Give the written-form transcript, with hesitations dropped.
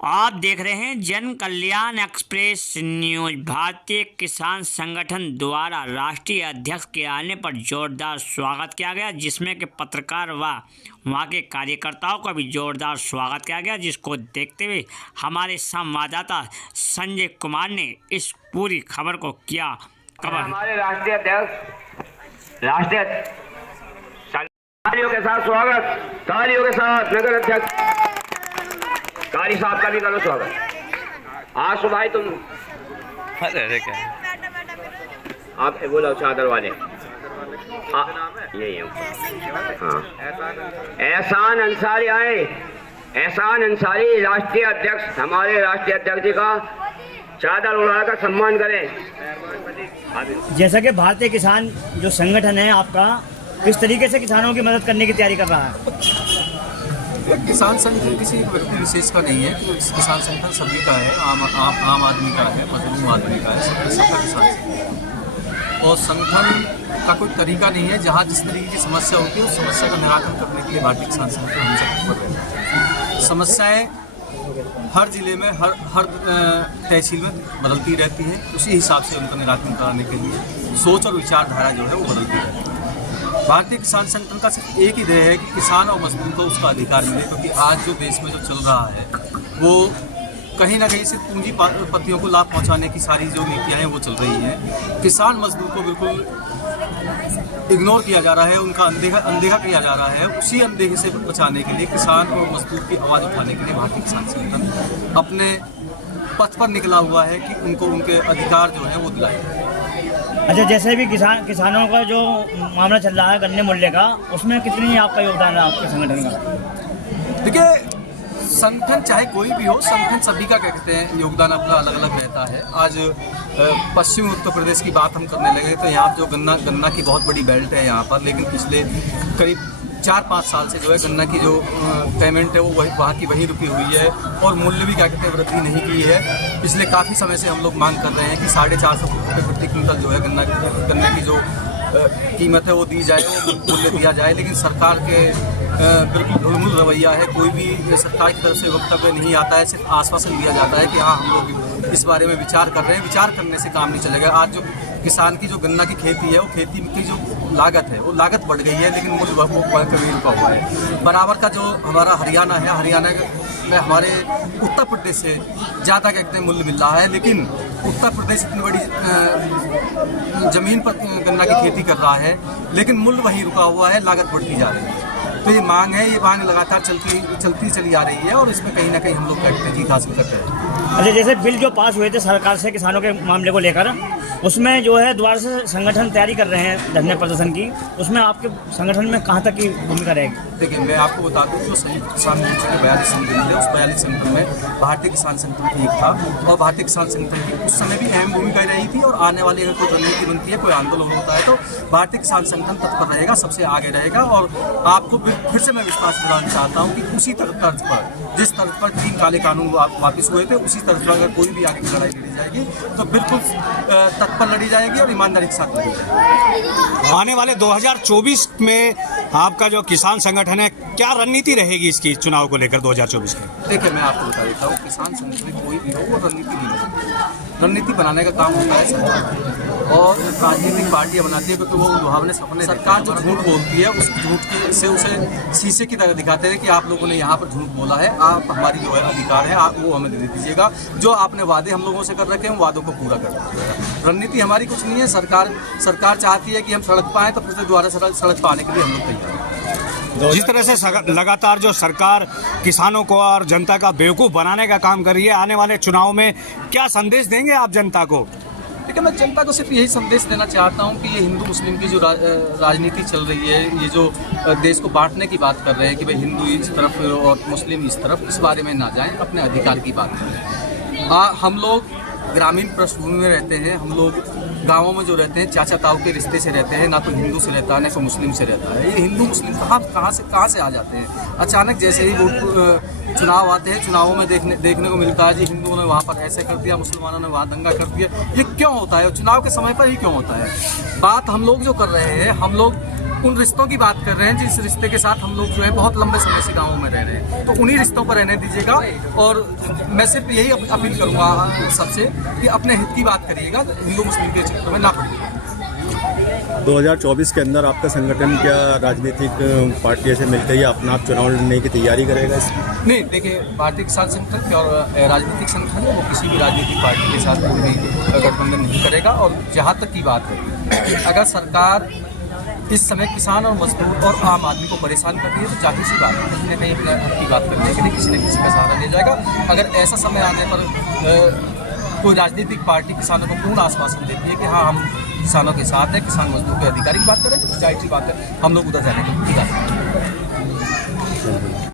आप देख रहे हैं जन कल्याण एक्सप्रेस न्यूज। भारतीय किसान संगठन द्वारा राष्ट्रीय अध्यक्ष के आने पर जोरदार स्वागत किया गया, जिसमें कि पत्रकार व वहां के कार्यकर्ताओं का भी जोरदार स्वागत किया गया, जिसको देखते हुए हमारे संवाददाता संजय कुमार ने इस पूरी खबर को किया कवर। हमारे राष्ट्रीय अध्यक्ष तालियों के साथ स्वागत, तालियों के साथ नगर अध्यक्ष कारी साहब का भी करो स्वागत। आशु भाई तुम अरे क्या आप बोलो चादर वाले यही हाँ। एहसान अंसारी आए, एहसान अंसारी राष्ट्रीय अध्यक्ष, हमारे राष्ट्रीय अध्यक्ष जी का चादर उड़ाकर सम्मान करें। जैसा कि भारतीय किसान जो संगठन है आपका, किस तरीके से किसानों की मदद करने की तैयारी कर रहा है? किसान संगठन किसी व्यक्ति विशेष का नहीं है। किसान संगठन सभी का है, आम आदमी का है, मजलूम आदमी का है, सबका किसान संगठन। और संगठन का कोई तरीका नहीं है। जहाँ जिस तरीके की समस्या होती है उस समस्या का निराकरण करने के लिए भारतीय किसान संगठन हम सब कर रहे हैं। समस्याएं हर जिले में हर तहसील में बदलती रहती है, उसी हिसाब से उनका निराकरण कराने के लिए सोच और विचारधारा जो है वो बदलती रहती है। भारतीय किसान संगठन का सिर्फ एक ही ध्येय है कि किसान और मजदूर को उसका अधिकार मिले, क्योंकि आज जो देश में जो चल रहा है वो कहीं ना कहीं सिर्फ पूंजीपतियों को लाभ पहुंचाने की सारी जो नीतियां हैं वो चल रही हैं। किसान मजदूर को बिल्कुल इग्नोर किया जा रहा है, उनका अनदेखा किया जा रहा है। उसी अनदेखे से बचाने के लिए, किसान और मजदूर की आवाज़ उठाने के लिए भारतीय किसान संगठन अपने पथ पर निकला हुआ है कि उनको उनके अधिकार जो है वो दिलाए। अच्छा, जैसे भी किसानों का जो मामला चल रहा है गन्ने मूल्य का, उसमें कितनी आपका योगदान है आपके संगठन का? देखिए, संगठन चाहे कोई भी हो, संगठन सभी का कहते हैं योगदान अपना अलग अलग रहता है। आज पश्चिमी उत्तर प्रदेश की बात हम करने लगे तो यहाँ जो गन्ना की बहुत बड़ी बेल्ट है यहाँ पर, लेकिन पिछले करीब 4-5 साल से जो है गन्ना की जो पेमेंट है वो वहाँ की वही रुकी हुई है और मूल्य भी क्या कहते हैं वृद्धि नहीं की है। पिछले काफ़ी समय से हम लोग मांग कर रहे हैं कि 450 रुपये प्रति क्विंटल जो है गन्ने की जो कीमत है वो दी जाए, वो मूल्य दिया जाए। लेकिन सरकार के बिल्कुल ढुलमुल रवैया है, कोई भी सरकार की तरफ से वक्तव्य नहीं आता है, सिर्फ आश्वासन दिया जाता है कि हाँ हम लोग इस बारे में विचार कर रहे हैं। विचार करने से काम नहीं चलेगा। आज जो किसान की जो गन्ना की खेती है, वो खेती की जो लागत है वो लागत बढ़ गई है, लेकिन मूल्य वो कभी रुका हुआ है। बराबर का जो हमारा हरियाणा है, हरियाणा में हमारे उत्तर प्रदेश से ज़्यादा कहते हैं मूल्य मिल रहा है, लेकिन उत्तर प्रदेश इतनी बड़ी ज़मीन पर गन्ना की खेती कर रहा है, लेकिन मूल्य वहीं रुका हुआ है, लागत बढ़ती जा रही है। तो ये मांग है, ये मांग लगातार चलती चली जा रही है और इसमें कहीं ना कहीं हम लोग कहते हैं जीत हासिल करते हैं। अच्छा, जैसे बिल जो पास हुए थे सरकार से किसानों के मामले को लेकर, उसमें जो है दोबारा से संगठन तैयारी कर रहे हैं धरने प्रदर्शन की, उसमें आपके संगठन में कहाँ तक की भूमिका रहेगी? देखिए, मैं आपको बता दूं जो संयुक्त किसान मोर्चा के 42 संगठन थे, उस 42 संगठन में भारतीय किसान संगठन एक था और भारतीय किसान संगठन की उस समय भी अहम भूमिका रही थी। और आने वाली अगर कोई रणनीति बनती है, कोई आंदोलन होता है, तो भारतीय किसान संगठन तत्पर रहेगा, सबसे आगे रहेगा। और आपको फिर से मैं विश्वास दिलाना चाहता हूँ कि उसी तर्ज पर, जिस तर्ज पर 3 काले कानून वापस हुए थे, उसी तर्ज पर अगर कोई भी आगे की लड़ाई लड़ी जाएगी तो बिल्कुल तत्पर लड़ी जाएगी और ईमानदारी के साथ लड़ी जाएगी। आने वाले 2024 में आपका जो किसान संगठन है, क्या रणनीति रहेगी इसकी चुनाव को लेकर 2024 में? देखिए, मैं आपको बता देता हूँ, किसान संगठन कोई भी हो वो रणनीति नहीं है। रणनीति बनाने का काम होता है सरकार, और राजनीतिक पार्टियां बनाती है क्योंकि वो लुभावने सपने। सरकार जो झूठ बोलती है उस झूठ से उसे शीशे की तरह दिखाते हैं कि आप लोगों ने यहाँ पर झूठ बोला है, आप हमारी जो है अधिकार है आप वो हमें दे दीजिएगा, जो आपने वादे हम लोगों से कर रखे हैं उन वादों को पूरा कर दीजिएगा। रणनीति हमारी कुछ नहीं है। सरकार चाहती है कि हम सड़क पाएँ, तो फिर से दोबारा सड़क पाने के लिए हम लोग तैयार हैं। जिस तरह से लगातार जो सरकार किसानों को और जनता का बेवकूफ़ बनाने का काम कर रही है, आने वाले चुनाव में क्या संदेश देंगे आप जनता को? देखिए, मैं जनता को सिर्फ यही संदेश देना चाहता हूं कि ये हिंदू मुस्लिम की जो राजनीति चल रही है, ये जो देश को बांटने की बात कर रहे हैं कि भाई हिंदू इस तरफ और मुस्लिम इस तरफ, इस बारे में ना जाएं, अपने अधिकार की बात करें। हम लोग ग्रामीण पृष्ठभूमि में रहते हैं, हम लोग गाँवों में जो रहते हैं चाचा ताऊ के रिश्ते से रहते हैं, ना तो हिंदू से रहता है ना कोई मुस्लिम से रहता है। ये हिंदू मुस्लिम कहाँ से आ जाते हैं? अचानक जैसे ही चुनाव आते हैं, चुनावों में देखने को मिलता है जी हिंदुओं ने वहाँ पर ऐसे कर दिया, मुसलमानों ने वहाँ दंगा कर दिया। ये क्यों होता है? चुनाव के समय पर ही क्यों होता है? बात हम लोग जो कर रहे हैं, हम लोग उन रिश्तों की बात कर रहे हैं जिस रिश्ते के साथ हम लोग जो है बहुत लंबे समय से गाँव में रह रहे हैं, तो उन्हीं रिश्तों पर रहने दीजिएगा। और मैं सिर्फ यही अपील करूँगा सबसे कि अपने हित की बात करिएगा, हिंदू मुस्लिम के चक्कर में ना पड़िएगा। 2024 के अंदर आपका संगठन क्या राजनीतिक पार्टी से मिलकर या अपना आप चुनाव लड़ने की तैयारी करेगा? नहीं, देखिए, भारतीय किसान संगठन और राजनीतिक संगठन है, वो किसी भी राजनीतिक पार्टी के साथ कोई भी गठबंधन नहीं करेगा। और जहाँ तक की बात है, अगर सरकार इस समय किसान और मजदूर और आम आदमी को परेशान कर रही है तो जाहिर सी बात है कहीं ना कहीं अपने हक की बात करने के लिए किसी न किसी का सहारा ले जाएगा। अगर ऐसा समय आने पर कोई राजनीतिक पार्टी किसानों को पूर्ण आश्वासन देती है कि हाँ हम किसानों के साथ हैं, किसान मजदूर के अधिकारी की बात करें, तो जाहिर सी बात है हम लोग उधर जाने की बात करें।